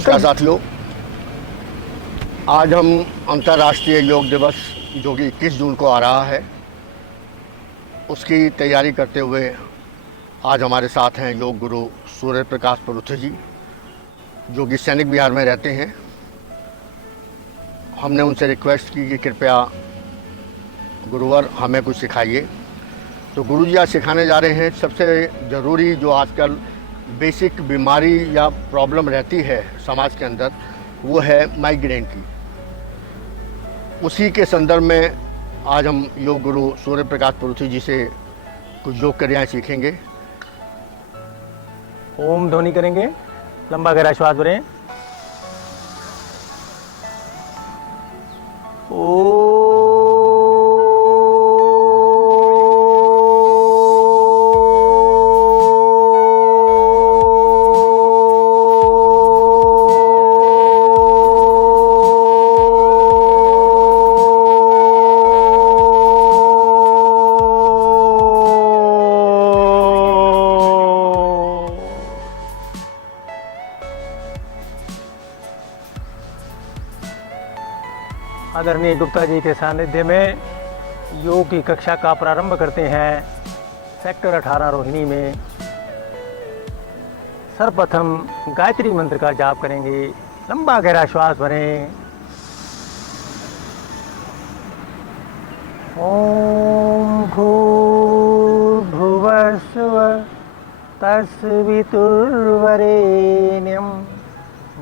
नमस्कार साथियों, आज हम अंतर्राष्ट्रीय योग दिवस जो कि 21 जून को आ रहा है उसकी तैयारी करते हुए आज हमारे साथ हैं योग गुरु सूर्य प्रकाश परुथी जी, जो कि सैनिक विहार में रहते हैं। हमने उनसे रिक्वेस्ट की कि कृपया गुरुवर हमें कुछ सिखाइए। तो गुरु जी आज सिखाने जा रहे हैं सबसे ज़रूरी जो आजकल बेसिक बीमारी या प्रॉब्लम रहती है समाज के अंदर, वो है माइग्रेन की। उसी के संदर्भ में आज हम योग गुरु सूर्य प्रकाश परुथी जी से कुछ योग क्रियाएं सीखेंगे। ओम ध्वनि करेंगे, लंबा गहरा श्वास भरें। ओ आदरणीय गुप्ता जी के सानिध्य में योग की कक्षा का प्रारंभ करते हैं। सेक्टर 18 रोहिणी में सर्वप्रथम गायत्री मंत्र का जाप करेंगे। लंबा गहरा श्वास भरें। ओम भूर्भुवः स्वः तत्सवितुर्वरेण्यं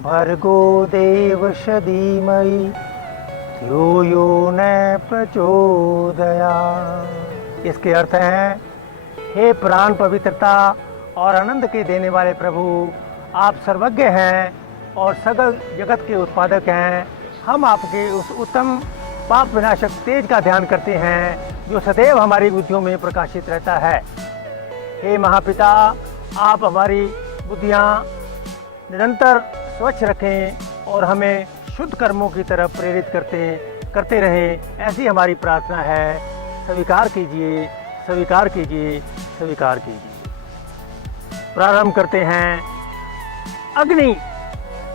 भर्गो देवस्य धीमहि धियो यो न प्रचोदयात्। इसके अर्थ हैं, हे प्राण पवित्रता और आनंद के देने वाले प्रभु, आप सर्वज्ञ हैं और सगल जगत के उत्पादक हैं। हम आपके उस उत्तम पाप विनाशक तेज का ध्यान करते हैं जो सदैव हमारी बुद्धियों में प्रकाशित रहता है। हे महापिता, आप हमारी बुद्धियाँ निरंतर स्वच्छ रखें और हमें शुद्ध कर्मों की तरफ प्रेरित करते रहें, ऐसी हमारी प्रार्थना है। स्वीकार कीजिए, स्वीकार कीजिए, स्वीकार कीजिए। प्रारंभ करते हैं अग्नि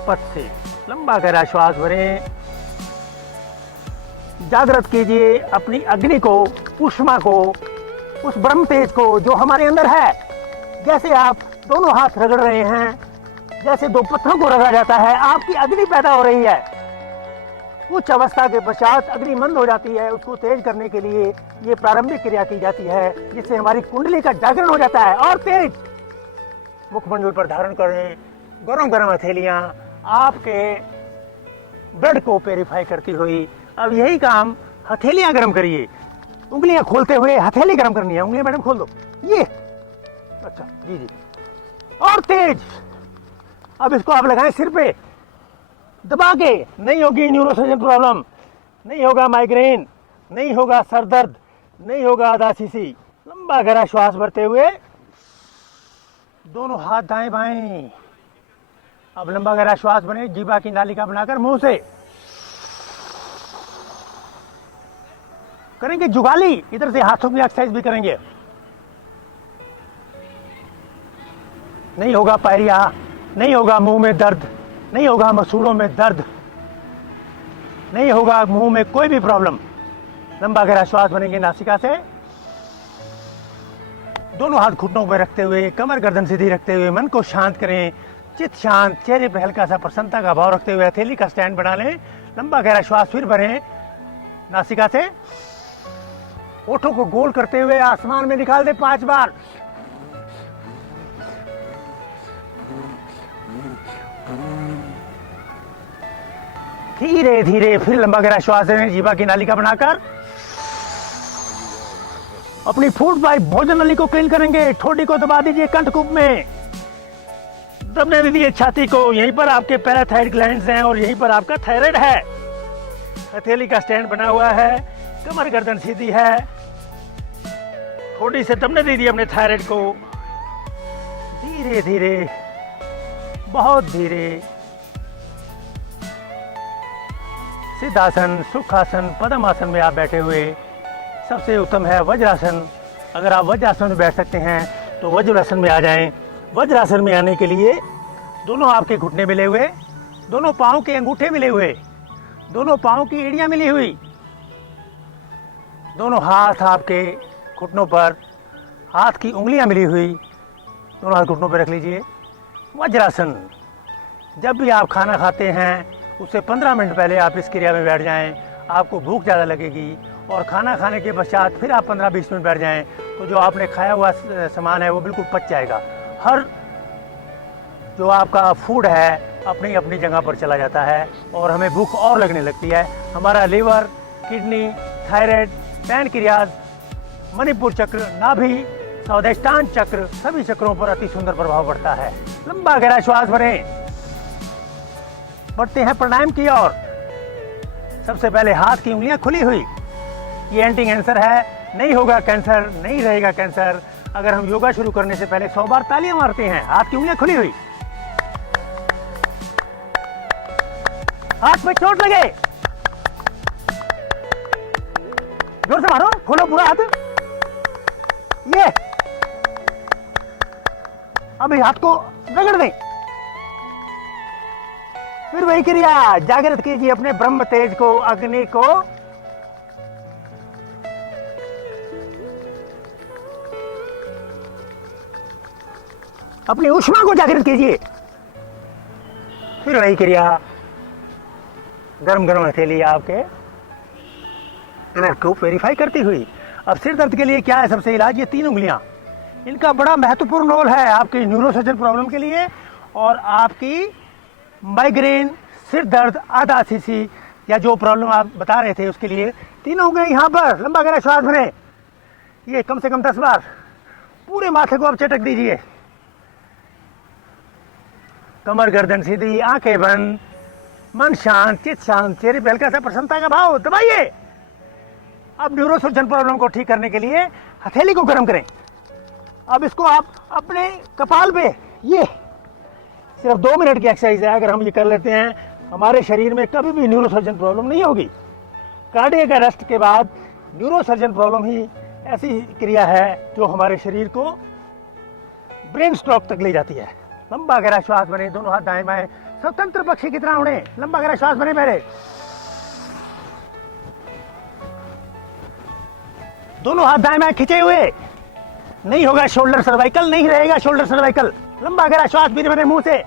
पथ से। लंबा गहरा श्वास भरें। जागृत कीजिए अपनी अग्नि को, ऊष्मा को, उस ब्रह्म तेज को जो हमारे अंदर है। जैसे आप दोनों हाथ रगड़ रहे हैं, जैसे दो पत्थरों को रगड़ा जाता है, आपकी अग्नि पैदा हो रही है। उच्च अवस्था के पश्चात अग्नि मंद हो जाती है। उसको तेज करने के लिए ये प्रारंभिक क्रिया की जाती है, जिससे हमारी कुंडली का जागरण हो जाता है और तेज मुखमंडल पर धारण करें। गरम गरम हथेलियां आपके ब्लड को प्योरीफाई करती हुई। अब यही काम, हथेलियां गर्म करिए। उंगलियां खोलते हुए हथेली गर्म करनी है। उंगलियां मैडम खोल दो, ये अच्छा जी जी, और तेज। अब इसको आप लगाएं सिर पे दबा के। नहीं होगी न्यूरोसर्जन प्रॉब्लम, नहीं होगा माइग्रेन, नहीं होगा सर दर्द, नहीं होगा अदासीसी। लंबा गहरा श्वास भरते हुए दोनों हाथ दाएं बाएं। अब लंबा गहरा श्वास बने, जीवा की नालिका बनाकर मुंह से करेंगे जुगाली। इधर से हाथों की एक्सरसाइज भी करेंगे। नहीं होगा पायरिया, नहीं होगा मुंह में दर्द, नहीं होगा मसूड़ों में दर्द, नहीं होगा मुंह में कोई भी प्रॉब्लम। लंबा गहरा श्वास भरेंगे नासिका से। दोनों हाथ घुटनों पर रखते हुए, कमर गर्दन सीधी रखते हुए मन को शांत करें। चित्त शांत, चेहरे पर हल्का सा प्रसन्नता का भाव रखते हुए हथेली का स्टैंड बना लें। लंबा गहरा श्वास फिर भरें नासिका से। होठों को गोल करते हुए आसमान में निकाल दें 5 बार। धीरे धीरे फिर लंबा गहरा श्वास लें, जीवा की नालिका बनाकर अपनी फूड पाइप भोजन नली को क्लीन करेंगे। ठोडी को दबा दीजिए कंठकूप में, दबने दीजिए छाती को। यहीं पर आपके पैराथाइड ग्लैंड्स हैं और यहीं पर आपका थायराइड है। हथेली का स्टैंड बना हुआ है, कमर गर्दन सीधी है। ठोडी से दबने दीजिए अपने थायराइड को। धीरे धीरे, बहुत धीरे। सिद्धासन, सुखासन, पद्मासन में आप बैठे हुए। सबसे उत्तम है वज्रासन। अगर आप वज्रासन में बैठ सकते हैं तो वज्रासन में आ जाएं। वज्रासन में आने के लिए दोनों आपके घुटने मिले हुए, दोनों पाँव के अंगूठे मिले हुए, दोनों पाँव की एड़ियाँ मिली हुई, दोनों हाथ आपके घुटनों पर, हाथ की उंगलियां मिली हुई, दोनों हाथ घुटनों पर रख लीजिए। वज्रासन। जब भी आप खाना खाते हैं उससे 15 मिनट पहले आप इस क्रिया में बैठ जाएं। आपको भूख ज़्यादा लगेगी और खाना खाने के पश्चात फिर आप 15-20 मिनट बैठ जाएं तो जो आपने खाया हुआ सामान है वो बिल्कुल पच जाएगा। हर जो आपका फूड है अपनी अपनी जगह पर चला जाता है और हमें भूख और लगने लगती है। हमारा liver, kidney, thyroid, pancreas, Manipura चक्र, नाभि, स्वादिष्टान चक्र, सभी चक्रों पर अति सुंदर प्रभाव पड़ता है। लंबा गहरा श्वास भरें। बढ़ते हैं प्राणायाम की ओर। सबसे पहले हाथ की उंगलियां खुली हुई। ये एंटी कैंसर है, नहीं होगा कैंसर, नहीं रहेगा कैंसर अगर हम योगा शुरू करने से पहले 100 बार तालियां मारते हैं। हाथ की उंगलियां खुली हुई। हाथ में चोट लगे, जोर से मारो, खोलो पूरा हाथ। ये अभी हाथ को रगड़ दें। फिर वही क्रिया, जागृत कीजिए अपने ब्रह्म तेज को, अग्नि को। अपनी ऊष्मा को जागृत कीजिए। फिर वही क्रिया, गरम गरम हथेली आपके को वेरीफाई करती हुई। अब सिर दर्द के लिए क्या है सबसे इलाज? ये 3 उंगलियां, इनका बड़ा महत्वपूर्ण रोल है आपकी न्यूरोसर्जन प्रॉब्लम के लिए और आपकी माइग्रेन, सिर दर्द, आधा सीसी या जो प्रॉब्लम आप बता रहे थे उसके लिए। 3 उंगलियां यहाँ पर। लंबा गहरा श्वास भरें। ये कम से कम 10 बार। पूरे माथे को आप चटक दीजिए। कमर गर्दन सीधी, आंखें बंद, मन शांत, चित्त शांत, चेहरे पे हल्का सा प्रसन्नता का भाव। दबाइए। अब न्यूरोसर्जन प्रॉब्लम को ठीक करने के लिए हथेली को गर्म करें। अब इसको आप अपने कपाल पे, ये सिर्फ 2 मिनट की एक्सरसाइज है। अगर हम ये कर लेते हैं हमारे शरीर में कभी भी न्यूरोसर्जन प्रॉब्लम नहीं होगी। कार्डियक अरेस्ट के बाद न्यूरोसर्जन प्रॉब्लम ही ऐसी क्रिया है जो हमारे शरीर को ब्रेन स्ट्रोक तक ले जाती है। लंबा गहरा श्वास बने, दोनों हाथ दाएं बाएं, स्वतंत्र पक्षी की तरह उड़े। लंबा गहरा श्वास बने मेरे। दोनों हाथ दाएं बाएं खिंचे हुए। नहीं होगा शोल्डर सर्वाइकल, नहीं रहेगा शोल्डर सर्वाइकल। लंबा गहरा श्वास भी बने, मुंह से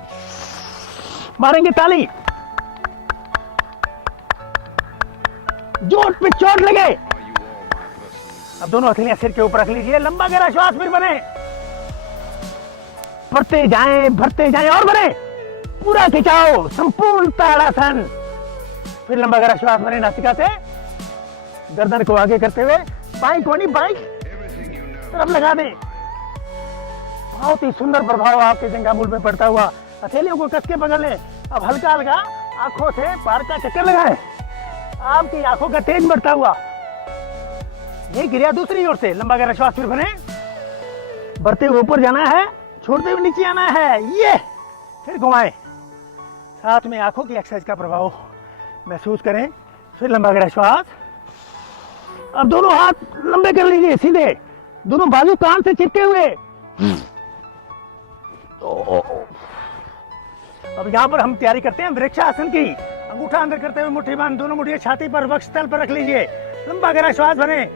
मारेंगे ताली। चोट पे चोट लगे। अब दोनों हथेलियां सिर के ऊपर रख लीजिए। लंबा गहरा श्वास फिर बने, बढ़ते जाएं, भरते जाएं और बने। पूरा खिंचाओ, संपूर्ण ताड़ासन। फिर लंबा गहरा श्वास बने नासिका से, गर्दन को आगे करते हुए बाई कोनी बाई तरफ लगा दें। बहुत ही सुंदर प्रभाव आपके जंघामूल में पड़ता हुआ। हथेलियों को कस के पकड़ लें। अब हल्का हल्का आंखों से बाहर का चक्कर लगाएं। आपकी आंखों का तेज बढ़ता हुआ। ये क्रिया दूसरी ओर से। लंबा गहरा श्वास फिर बने, बढ़ते हुए ऊपर जाना है, छोड़ते हुए नीचे आना है। ये फिर घुमाएं। साथ में आंखों की एक्सरसाइज का प्रभाव महसूस करें। फिर लंबा गहरा श्वास। अब दोनों हाथ लंबे कर लीजिए, सीधे, दोनों बाजू कान से चिपके हुए। अब यहां पर हम तैयारी करते हैं वृक्षासन की। अंगूठा अंदर करते हुए मुट्ठी बांध, दोनों मुट्ठियां छाती पर, वक्ष तल पर रख लीजिए। लंबा गहरा श्वास भरें।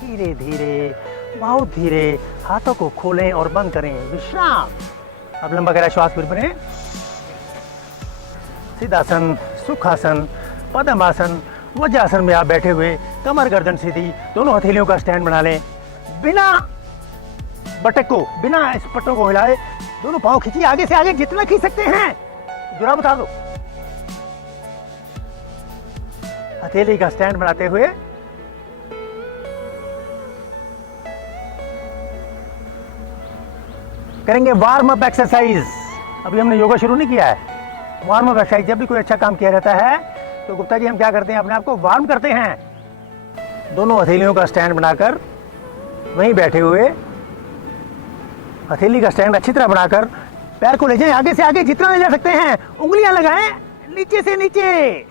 धीरे धीरे, बहुत धीरे हाथों को खोलें और बंद करें। विश्राम। अब लंबा गहरा श्वास फिर भरें। सिद्धासन, सुखासन, पद्मासन, वज्रासन में आप बैठे हुए, कमर गर्दन सीधी, दोनों हथेलियों का स्टैंड बना लें। बिना बटक को, बिना इस पट्टों को हिलाए, दोनों पांव खींचिए आगे से आगे, जितना खींच सकते हैं। जरा बता दो। हथेली का स्टैंड बनाते हुए करेंगे वार्म अप एक्सरसाइज। अभी हमने योगा शुरू नहीं किया है। वार्म अप एक्सरसाइज, जब भी कोई अच्छा काम किया जाता है तो गुप्ता जी हम क्या करते हैं, अपने आप को वार्म करते हैं। दोनों हथेलियों का स्टैंड बनाकर वहीं बैठे हुए, हथेली का स्टैंड अच्छी तरह बनाकर पैर को ले जाएं आगे से आगे, जितना ले जा सकते हैं। उंगलियां लगाएं नीचे से नीचे।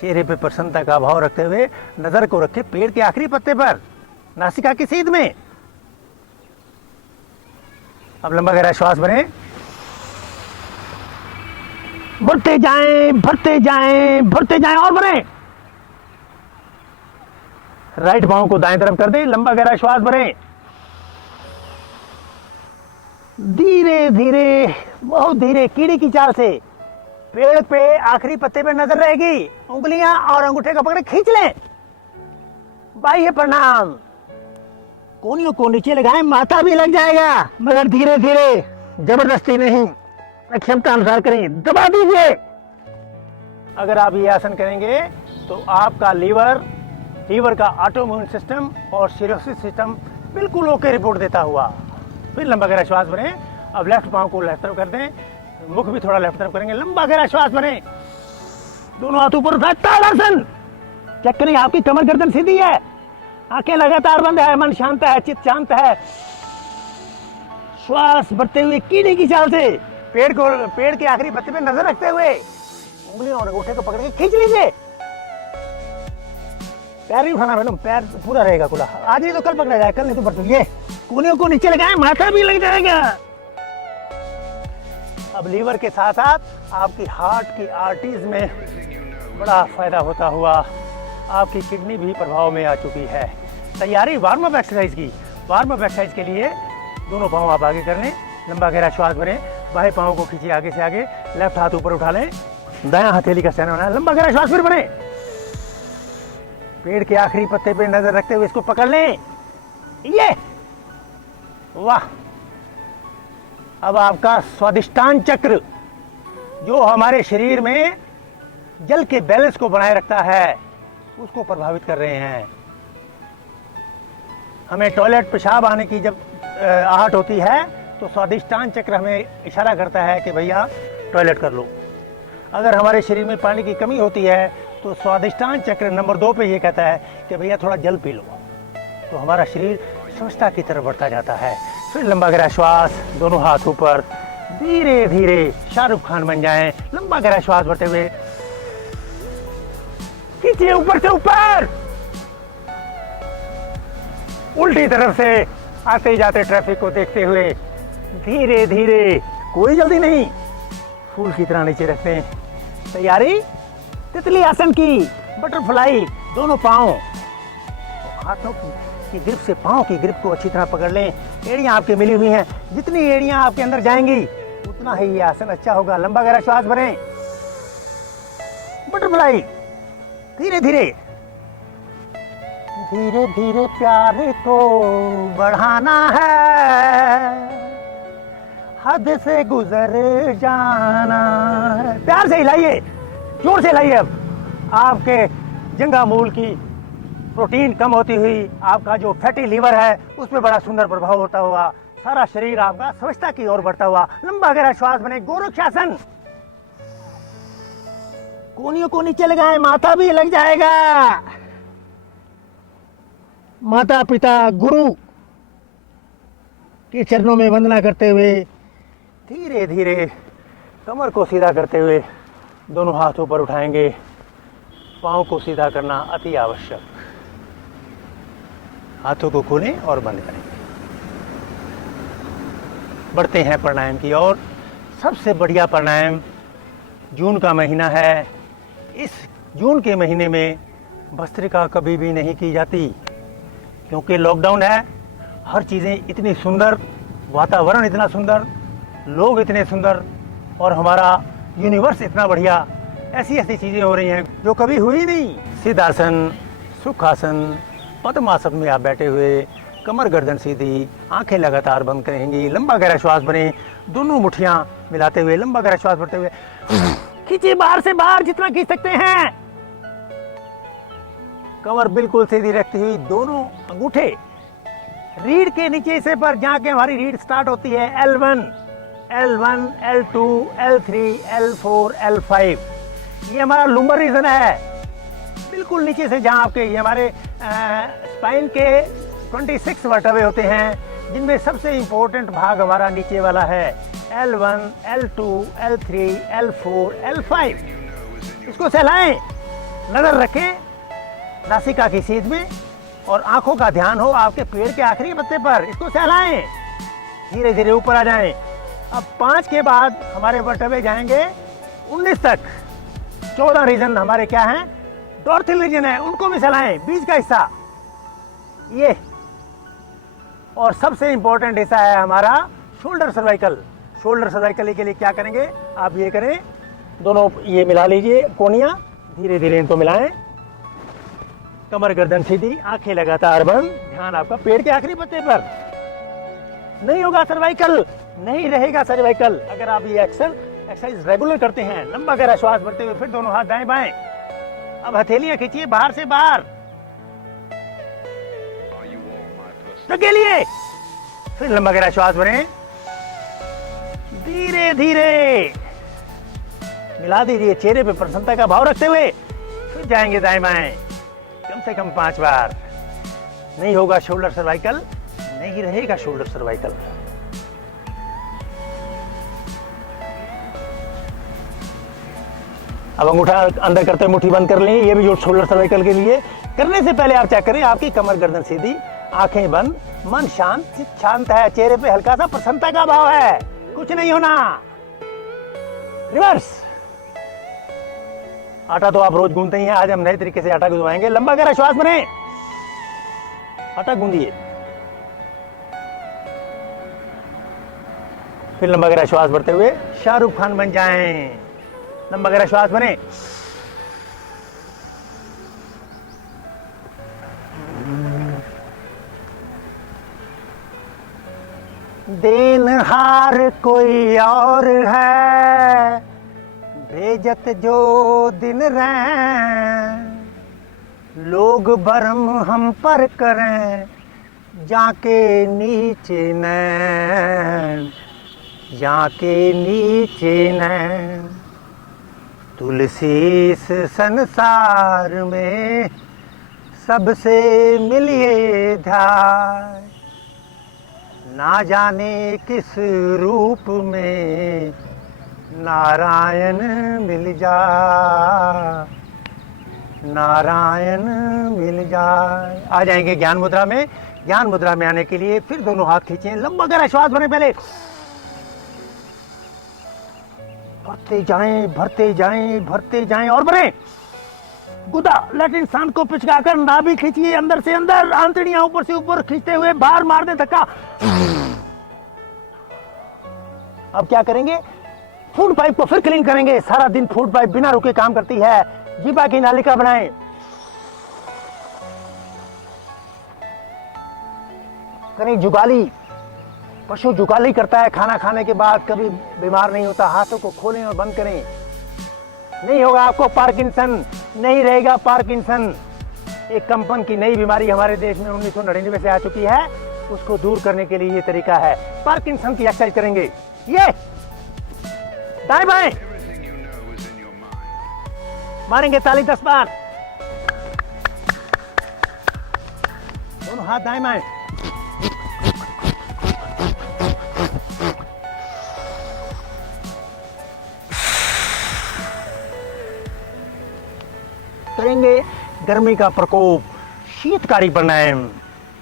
चेहरे पे प्रसन्नता का भाव रखते हुए नजर को रखे पेड़ के आखिरी पत्ते पर, नासिका की सीध में। अब लंबा गहरा श्वास भरें, बढ़ते जाएं, भरते जाएं, भरते जाएं और भरें। राइट पांव को दाएं तरफ कर दें, लंबा गहरा श्वास भरें। धीरे धीरे, बहुत धीरे, कीड़ी की चाल से पेड़ पे आखिरी पत्ते पे नजर रहेगी। उंगलियां और अंगूठे का पकड़े खींच लें। बाह्य प्रणाम। कोहनियों को नीचे लगाएं, माथा भी लग जाएगा, मगर धीरे धीरे, जबरदस्ती नहीं, क्षमता अनुसार करें, दबा दीजिए। अगर आप ये आसन करेंगे तो आपका लीवर का ऑटोइम्यून सिस्टम और सिरोसिस सिस्टम बिल्कुल ओके रिपोर्ट देता हुआ। फिर लंबा गहरा श्वास भरें। अब लेफ्ट पांव को लेफ्ट तरफ कर दें, मुख भी थोड़ा लेफ्ट तरफ करेंगे। लंबा गहरा श्वास भरें, दोनों हाथ ऊपर उठाएं, ताड़ासन। चेक करें आपकी कमर गर्दन सीधी है, आंखें लगातार बंद है, मन शांत है, चित्त शांत है। श्वास बढ़ते हुए कीड़ी की चाल से पेड़ के आखिरी पत्ते पे नजर रखते हुए उंगलियों और अंगूठे को पकड़ के खींच लीजिए। पैर नहीं उठाना मैडम, पैर पूरा रहेगा खुला। आज नहीं तो कल पकड़ा जाए, कल नहीं तो परसों। ये कोहनियों को नीचे लगाएं, माथा भी लग जाएगा। अब लीवर के साथ साथ आपकी हार्ट की आर्टरीज में बड़ा फायदा होता हुआ आपकी किडनी भी प्रभाव में आ चुकी है। तैयारी वार्म अप एक्सरसाइज की। वार्म अप एक्सरसाइज के लिए दोनों पाँव आप आगे कर लें, लंबा गहरा श्वास भरें, बाएं पाँव को खींचिए आगे से आगे, लेफ्ट हाथ ऊपर उठा लें, दायां हथेली का स्टैंड बनाएं, लंबा गहरा श्वास फिर भरें। पेड़ के आखिरी पत्ते पे नजर रखते हुए इसको पकड़ लें। ये वाह। अब आपका स्वादिष्टान चक्र जो हमारे शरीर में जल के बैलेंस को बनाए रखता है, उसको प्रभावित कर रहे हैं। हमें टॉयलेट पेशाब आने की जब आहट होती है तो स्वादिष्टान चक्र हमें इशारा करता है कि भैया टॉयलेट कर लो। अगर हमारे शरीर में पानी की कमी होती है तो स्वादिष्टान चक्र नंबर 2 पे ये कहता है कि भैया थोड़ा जल पी लो, तो हमारा शरीर स्वच्छता की तरफ बढ़ता जाता है। फिर लंबा गहरा श्वास, दोनों हाथ ऊपर, धीरे धीरे शाहरुख खान बन जाएं, लंबा गहरा श्वास भरते हुए खींचिए ऊपर से ऊपर। उल्टी तरफ से आते जाते ट्रैफिक को देखते हुए धीरे धीरे, कोई जल्दी नहीं, फूल की तरह नीचे रखते हैं। तैयारी तितली आसन की, बटरफ्लाई। दोनों पाँव हाथों की ग्रिप से पाँव की ग्रिप को अच्छी तरह पकड़ लें। एड़ियाँ आपके मिली हुई हैं, जितनी एड़ियाँ आपके अंदर जाएंगी उतना ही ये आसन अच्छा होगा। लंबा गहरा श्वास भरें, बटरफ्लाई। धीरे धीरे, धीरे धीरे प्यार को बढ़ाना है, हद से गुजर जाना है। प्यार से हिलाइए, जोर से हिलाइए। अब आपके जंघा मूल की प्रोटीन कम होती हुई आपका जो फैटी लीवर है उस पर बड़ा सुंदर प्रभाव होता हुआ सारा शरीर आपका स्वच्छता की ओर बढ़ता हुआ। लंबा गहरा श्वास बने, गोरक्षासन। कोहनियों को नीचे लगाएं, माथा भी लग जाएगा। माता पिता गुरु के चरणों में वंदना करते हुए धीरे धीरे कमर को सीधा करते हुए दोनों हाथ ऊपर उठाएंगे। पाँव को सीधा करना अति आवश्यक। हाथों को खोलें और बंद करें। बढ़ते हैं प्राणायाम की ओर। सबसे बढ़िया प्राणायाम, जून का महीना है, इस जून के महीने में भस्त्रिका कभी भी नहीं की जाती क्योंकि लॉकडाउन है। हर चीज़ें इतनी सुंदर, वातावरण इतना सुंदर, लोग इतने सुंदर और हमारा यूनिवर्स इतना बढ़िया। ऐसी ऐसी चीज़ें हो रही हैं जो कभी हुई नहीं। सिद्धासन, सुखासन, पद्मासन में आप बैठे हुए, कमर गर्दन सीधी, आंखें लगातार बंद करेंगी। लंबा गहरा श्वास भरें, दोनों मुट्ठियां मिलाते हुए लंबा गहरा श्वास भरते हुए खींचिए बाहर से बाहर जितना खींच सकते हैं। कमर बिल्कुल सीधी रखती हुई, दोनों अंगूठे रीढ़ के नीचे हिस्से पर जहाँ के हमारी रीढ़ स्टार्ट होती है, L1, L2, L3, L4, L5, ये हमारा लुम्बर रीजन है। बिल्कुल नीचे से जहाँ आपके ये हमारे स्पाइन के 26 वर्टेब्रे होते हैं, जिनमें सबसे इम्पोर्टेंट भाग हमारा नीचे वाला है L1, L2, L3, L4, L5। इसको सहलाएं, नजर रखें नासिका की सीध में और आंखों का ध्यान हो आपके पेड़ के आखिरी पत्ते पर। इसको सहलाएं, धीरे धीरे ऊपर आ जाएं। अब 5 के बाद हमारे वर्टेब्रे जाएंगे 19 तक। 14 रीजन हमारे क्या हैं, डॉर्सल रीजन है, उनको भी सहलाएं, बीच का हिस्सा ये। और सबसे इंपॉर्टेंट हिस्सा है हमारा शोल्डर सर्वाइकल। शोल्डर सर्वाइकल के लिए क्या करेंगे, आप ये करें, दोनों ये मिला लीजिए कोनियां, धीरे धीरे इनको मिलाएं, कमर गर्दन सीधी, आंखें लगातार बंद, ध्यान आपका पेड़ के आखिरी पत्ते पर। नहीं होगा सर्वाइकल, नहीं रहेगा सर्वाइकल अगर आप ये एक्सरसाइज रेगुलर करते हैं। लंबा गहरा श्वास भरते हुए फिर दोनों हाथ दाएं बाएं। अब हथेलियां खींचिए बाहर से बाहर लिए, फिर लंबा गहरा श्वास भरें, धीरे धीरे मिला दीजिए चेहरे पे प्रसन्नता का भाव रखते हुए। फिर जाएंगे दाएं बाएं कम से कम 5 बार। नहीं होगा शोल्डर सर्वाइकल, नहीं रहेगा शोल्डर सर्वाइकल। अब अंगूठा अंदर करते हुए मुट्ठी बंद कर लें, ये भी जो शोल्डर सर्वाइकल के लिए। करने से पहले आप चेक करें आपकी कमर गर्दन सीधी, आंखें बंद, मन शांत, चित शांत है, चेहरे पे हल्का सा प्रसन्नता का भाव है, कुछ नहीं होना। रिवर्स। आटा तो आप रोज गूंदते ही हैं, आज हम नए तरीके से आटा गूंदवाएंगे। लंबा गहरा श्वास भरें, आटा गूंदिए, फिर लंबा गहरा श्वास भरते हुए शाहरुख खान बन जाएं। लंबा गहरा श्वास भरें, देनहार कोई और है, भेजत जो दिन रैन, लोग भरम हम पर करें, जाके नीचे नैन, जाके नीचे नैन। तुलसी इस संसार में सबसे मिलिए ध्यान, ना जाने किस रूप में नारायण मिल जा, नारायण मिल जाए। आ जाएंगे ज्ञान मुद्रा में। ज्ञान मुद्रा में आने के लिए फिर दोनों हाथ खींचें, लंबा गहरा श्वास भरें, पहले भरते जाएं, भरते जाएं, भरते जाएं और भरें। गुदा लैटिन सांड को पिचकाकर नाभि खींचिए अंदर से अंदर, आंतड़ियां ऊपर से ऊपर खींचते हुए बाहर मार दे धक्का। अब क्या करेंगे, फूड पाइप को फिर क्लीन करेंगे। सारा दिन फूड पाइप बिना रुके काम करती है। जीभा की नालिका बनाएं, करें जुगाली। पशु जुगाली करता है, खाना खाने के बाद कभी बीमार नहीं होता। हाथों को खोलें और बंद करें। नहीं होगा आपको पार्किंसन, नहीं रहेगा पार्किंसन। एक कंपन की नई बीमारी हमारे देश में 1999 से आ चुकी है, उसको दूर करने के लिए ये तरीका है। पार्किंसन की एक्सरसाइज करेंगे, ये दाएं बाएं मारेंगे ताली 10 बार, दोनों हाथ दाएं बाएं। करेंगे गर्मी का प्रकोप, शीतकारी प्राणायाम।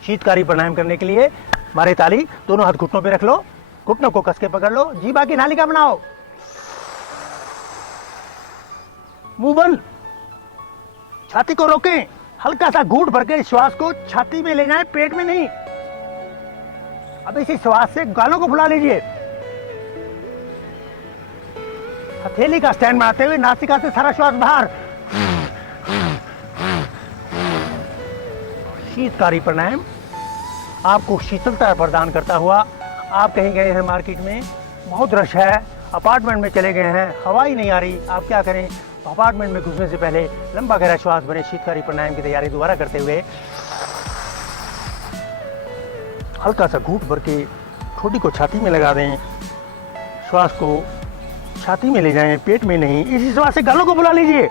शीतकारी प्राणायाम करने के लिए मारे ताली, दोनों हाथ घुटनों पे रख लो, घुटनों को कस के पकड़ लो, जीभा की नालिका बनाओ, मुंह बंद, छाती को रोकें, हल्का सा घूंट भर के श्वास को छाती में ले जाएं, पेट में नहीं। अब इसी श्वास से गालों को फुला लीजिए। हथेली का स्टैंड बनाते हुए नासिका से सारा श्वास बाहर। शीतकारी प्राणायाम आपको शीतलता प्रदान करता हुआ। आप कहीं गए हैं मार्केट में, बहुत रश है, अपार्टमेंट में चले गए हैं, हवा ही नहीं आ रही, आप क्या करें, अपार्टमेंट में घुसने से पहले लंबा गहरा श्वास भरें। शीतकारी प्राणायाम की तैयारी दोबारा करते हुए हल्का सा घूंट भर के ठोडी को छाती में लगा दें, श्वास को छाती में ले जाएं, पेट में नहीं। इसी श्वास से गालों को बुला लीजिए।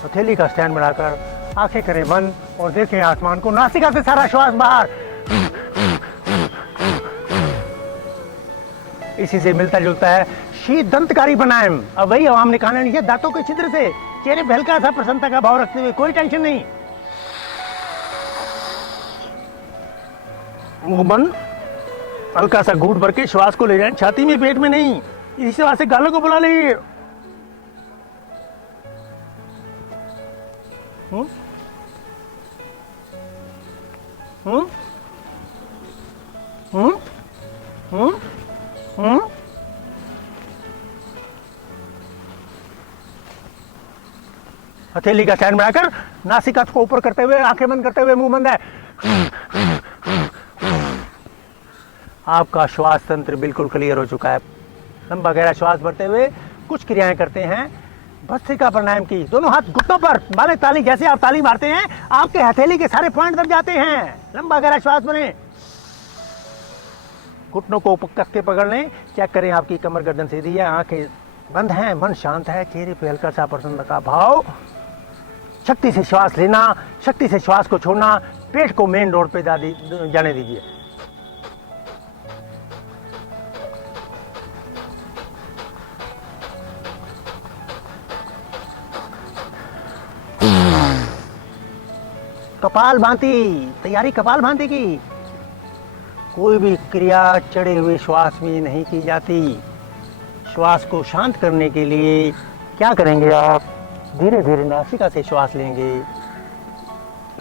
हथेली का स्टैंड बनाकर आंखें करें बंद और देखें आसमान को, नासिका से सारा श्वास बाहर। इसी से मिलता जुलता है शीत दंतकारी प्राणायाम। अब वही आवाम निकालना नहीं है दांतों के छिद्र से, चेहरे पे हल्का सा प्रसन्नता का भाव रखते हुए, कोई टेंशन नहीं। मुंह बंद, हल्का सा घूंट भर के श्वास को ले जाएं, छाती में, पेट में नहीं। इसी से गालों को बुला लीजिए। हथेली का साइन बनाकर नासिका को ऊपर करते हुए, आंखें बंद करते हुए, मुंह बंद है। आपका श्वास तंत्र बिल्कुल क्लियर हो चुका है। लंबा गहरा श्वास भरते हुए कुछ क्रियाएं करते हैं भस्त्रिका प्राणायाम की। दोनों हाथ घुटनों पर मारे ताली, जैसे आप ताली मारते हैं आपके हथेली के सारे पॉइंट दब जाते हैं। लंबा गहरा श्वास भरें, घुटनों को कस के पकड़ लें। चेक करें आपकी कमर गर्दन सीधी है, आंखें बंद हैं, मन शांत है, चेहरे पे हल्का सा प्रसन्नता का भाव। शक्ति से श्वास लेना, शक्ति से श्वास को छोड़ना। पेट को मेन रोड पे जाने दीजिए। कपाल भांति, तैयारी कपाल भांति की। कोई भी क्रिया चढ़े हुए श्वास में नहीं की जाती। श्वास को शांत करने के लिए क्या करेंगे आप? धीरे धीरे नासिका से श्वास लेंगे,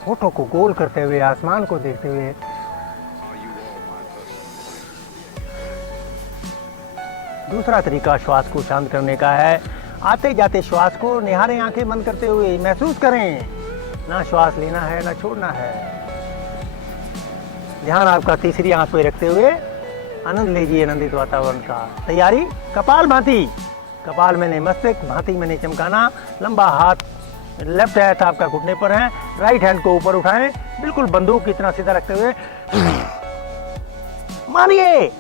होठों को गोल करते हुए, आसमान को देखते हुए। दूसरा तरीका श्वास को शांत करने का है। आते जाते श्वास को निहारें, आंखें बंद करते हुए महसूस करें। ना श्वास लेना है ना छोड़ना है। ध्यान आपका तीसरी आंख पे रखते हुए आनंद लीजिए आनंदित वातावरण का। तैयारी कपाल भांति। कपाल मैंने मस्तक, भांति मैंने चमकाना। लंबा हाथ, लेफ्ट हाथ आपका घुटने पर है, राइट हैंड को ऊपर उठाएं, बिल्कुल बंदूक की तरह सीधा रखते हुए मारिए।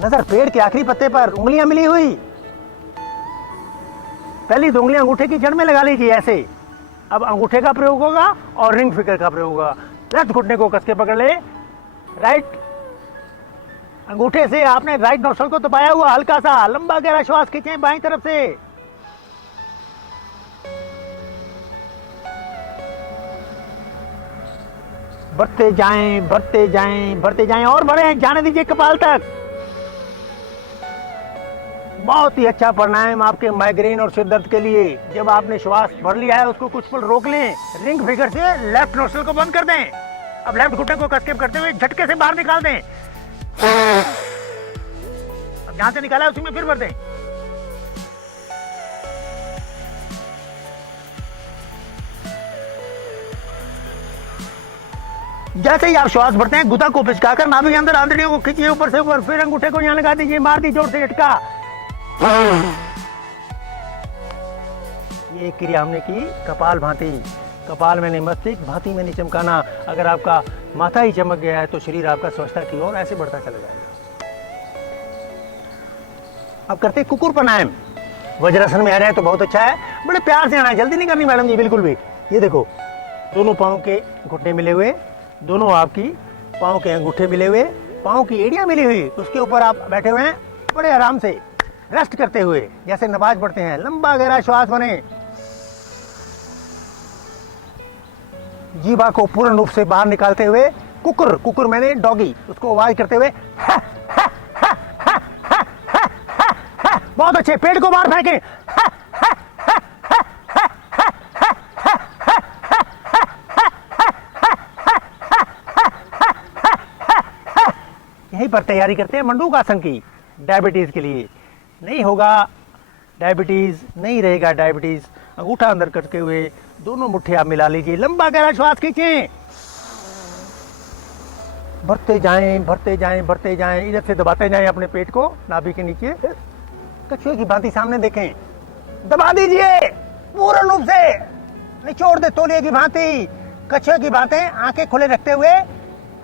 नजर पेड़ के आखिरी पत्ते पर, उंगलियां मिली हुई। पहली दो उंगलियां अंगूठे की जड़ में लगा लीजिए ऐसे। अब अंगूठे का प्रयोग होगा और रिंग फिंगर का प्रयोग होगा। लेफ्ट घुटने को कस के पकड़ ले, राइट अंगूठे से आपने राइट नोस्ट्रल को दबाया हुआ, हल्का सा लंबा गहरा श्वास खींचें बाईं तरफ से। बढ़ते जाएं, बढ़ते जाएं, बढ़ते जाएं और बढ़ें, जाने दीजिए कपाल तक। बहुत ही अच्छा प्राणायाम आपके माइग्रेन और सिर दर्द के लिए। जब आपने श्वास भर लिया है उसको कुछ पल रोक लें, रिंग फिंगर से लेफ्ट नोस्ट्रल को बंद कर दें। अब लेफ्ट घुटने को कस के करते हुए झटके से बाहर निकाल दें। अब जहां से निकाला उसी में फिर भर दें। जैसे ही आप श्वास भरते हैं गुदा को पिचकाकर नाभि के अंदर आंतड़ियों को खींचिए ऊपर से ऊपर, फिर अंगूठे को यहां लगा दीजिए, मार दी जोर से झटका। ये क्रिया हमने की कपाल भांति। कपाल मैंने मस्तिष्क, भांति मैंने चमकाना। अगर आपका माथा ही चमक गया है तो शरीर आपका स्वच्छता की ओर ऐसे बढ़ता चला जाएगा। अब करते कुकुर प्राणायाम। वज्रासन में आ रहे हैं तो बहुत अच्छा है, बड़े प्यार से आना है, जल्दी नहीं करनी मैडम जी बिल्कुल भी। ये देखो, दोनों पाँव के घुटने मिले हुए, दोनों आपकी पाँव के अंगूठे मिले हुए, पाँव की एड़ियाँ मिली हुई, उसके ऊपर आप बैठे हुए हैं बड़े आराम से, रेस्ट करते हुए, जैसे नमाज पढ़ते हैं। लंबा गहरा श्वास बने, जीवा को पूर्ण रूप से बाहर निकालते हुए कुकुर, कुकुर मैंने डॉगी, उसको आवाज करते हुए हा, हा, हा, हा, हा, हा, हा, हा। बहुत अच्छे, पेट को बाहर फेंकें। हा, हा, हा, हा, हा, हा, हा, हा, हा, हा, हा, हा, हा, हा। यहीं पर तैयारी करते हैं मंडूक आसन की, डायबिटीज के लिए। नहीं होगा डायबिटीज, नहीं रहेगा डायबिटीज। अंगूठा अंदर करते हुए दोनों मुट्ठी आप मिला लीजिए, लंबा गहरा श्वास खींचें, भरते जाएं, भरते जाएं, भरते जाएं। इधर से दबाते जाएं अपने पेट को, नाभि के नीचे। कछुए की भांति सामने देखें, दबा दीजिए पूर्ण रूप से, निचोड़ दे तौलिए की भांति। कछुए की भांति आंखें खुले रखते हुए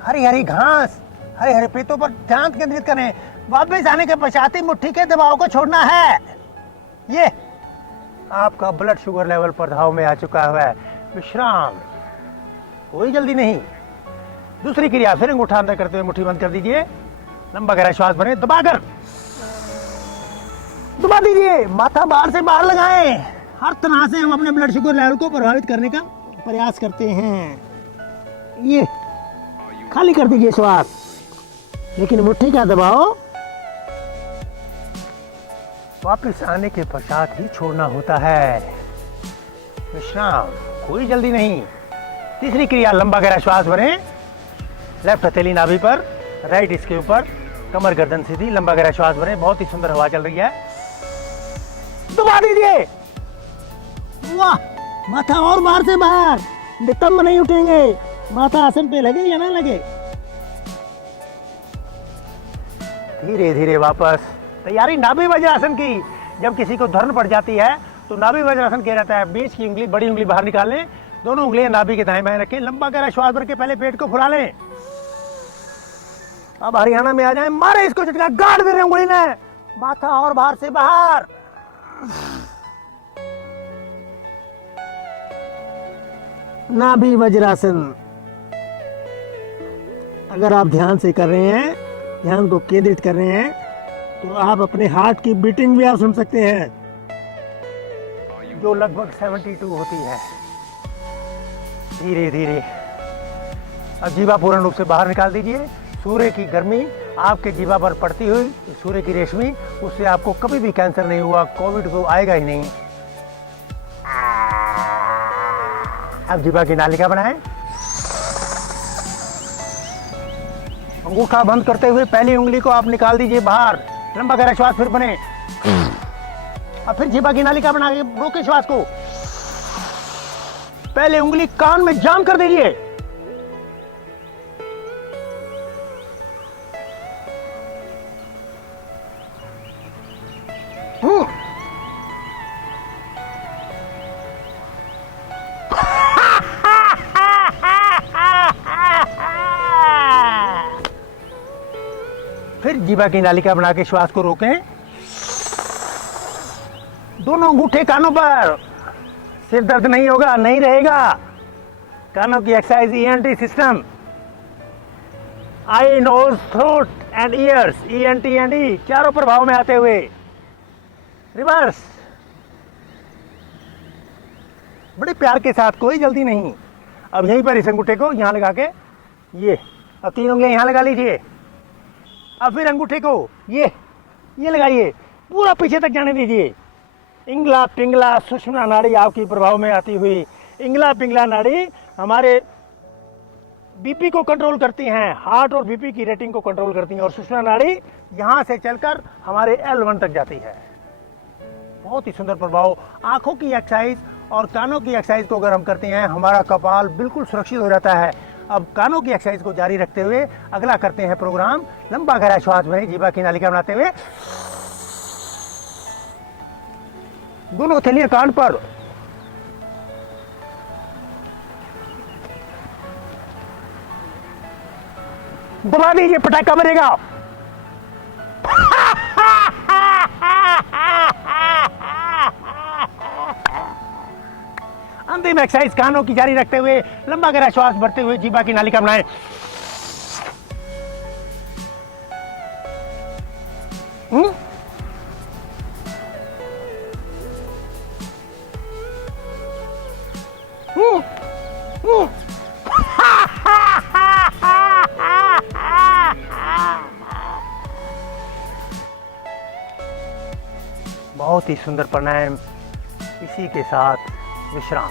हरी हरी घास, हरे हरे पेटों पर ध्यान केंद्रित करें। वापस आने के पश्चात ही मुट्ठी के दबाव को छोड़ना है। ये आपका ब्लड शुगर लेवल प्रभाव में आ चुका है। विश्राम, कोई जल्दी नहीं। दूसरी क्रिया, फिर अंगूठा अंदर करते हुए मुट्ठी बंद कर दीजिए, लंबा गहरा श्वास भरें, दबाकर दबा दीजिए, माथा बाहर से बाहर लगाएं। हर तरह से हम अपने ब्लड शुगर लेवल को प्रभावित करने का प्रयास करते हैं। ये खाली कर दीजिए श्वास, लेकिन मुट्ठी का दबाओ वापस आने के पश्चात ही छोड़ना होता है। विश्राम, कोई जल्दी नहीं। तीसरी क्रिया, लंबा गहरा श्वास भरें, लेफ्ट हथेली नाभि पर, राइट इसके ऊपर, कमर गर्दन सीधी, लंबा गहरा श्वास भरें। बहुत ही सुंदर हवा चल रही है, दबा दीजिए। वाह, माथा और बाहर से बाहर, नितंब नहीं उठेंगे, माथा आसन पे लगे या ना लगे। धीरे धीरे वापस। तैयारी नाभि वज्रासन की। जब किसी को धर्न पड़ जाती है तो नाभि वज्रासन किया जाता है। बीच की उंगली, बड़ी उंगली बाहर निकाल लें, दोनों उंगलियां नाभि के दाएं बाएं रखें, लंबा गहरा श्वास भर के पहले पेट को फुला लें। अब हरियाणा में आ जाए, मारे इसको झटका, गाड़ दे रहे उंगली ने, माथा और बाहर से बाहर। नाभि वज्रासन। अगर आप ध्यान से कर रहे हैं, ध्यान को केंद्रित कर रहे हैं, तो आप अपने हार्ट की बीटिंग भी आप सुन सकते हैं, जो लगभग 72 होती है। धीरे धीरे अब जीवा पूर्ण रूप से बाहर निकाल दीजिए। सूर्य की गर्मी आपके जीवा पर पड़ती हुई, सूर्य की रेशमी, उससे आपको कभी भी कैंसर नहीं हुआ, कोविड तो आएगा ही नहीं। अब जीवा की नालिका बनाएं। अंगूठा बंद करते हुए पहली उंगली को आप निकाल दीजिए बाहर, लंबा गहरा श्वास फिर बने। अब फिर जीवा की नालिका बना के रोके श्वास को, पहले उंगली कान में जाम कर दीजिए। फिर जीवा की नालिका बना के श्वास को रोकें। दोनों अंगूठे कानों पर, सिर दर्द नहीं होगा, नहीं रहेगा। कानों की exercise, ENT system, eye, nose, throat and ears, ENT and E, चारों प्रभाव में आते हुए रिवर्स। बड़े प्यार के साथ, कोई जल्दी नहीं। अब यहीं पर इस अंगूठे को यहां लगा के, ये अब 3 उंगलियां यहां लगा लीजिए। अब फिर अंगूठे को ये लगाइए, पूरा पीछे तक जाने दीजिए। इंगला पिंगला सुषुम्ना नाड़ी आपकी प्रभाव में आती हुई। इंगला पिंगला नाड़ी हमारे बीपी को कंट्रोल करती हैं, हार्ट और बीपी की रेटिंग को कंट्रोल करती हैं, और सुषुम्ना नाड़ी यहाँ से चलकर हमारे L1 तक जाती है। बहुत ही सुंदर प्रभाव। आंखों की एक्सरसाइज और कानों की एक्सरसाइज को अगर हम करते हैं, हमारा कपाल बिल्कुल सुरक्षित हो जाता है। अब कानों की एक्सरसाइज को जारी रखते हुए अगला करते हैं प्रोग्राम, लंबा गहरा श्वास भरें, जीवा की नालिका बनाते हुए, दोनों हथेलियां कान पर, दबा दीजिए, पटाखा बनेगा। अंतिम एक्सरसाइज कानों की जारी रखते हुए, लंबा गहरा श्वास भरते हुए जीवा की नालिका बनाएं। बहुत ही सुंदर प्राणायाम। इसी के साथ विश्राम।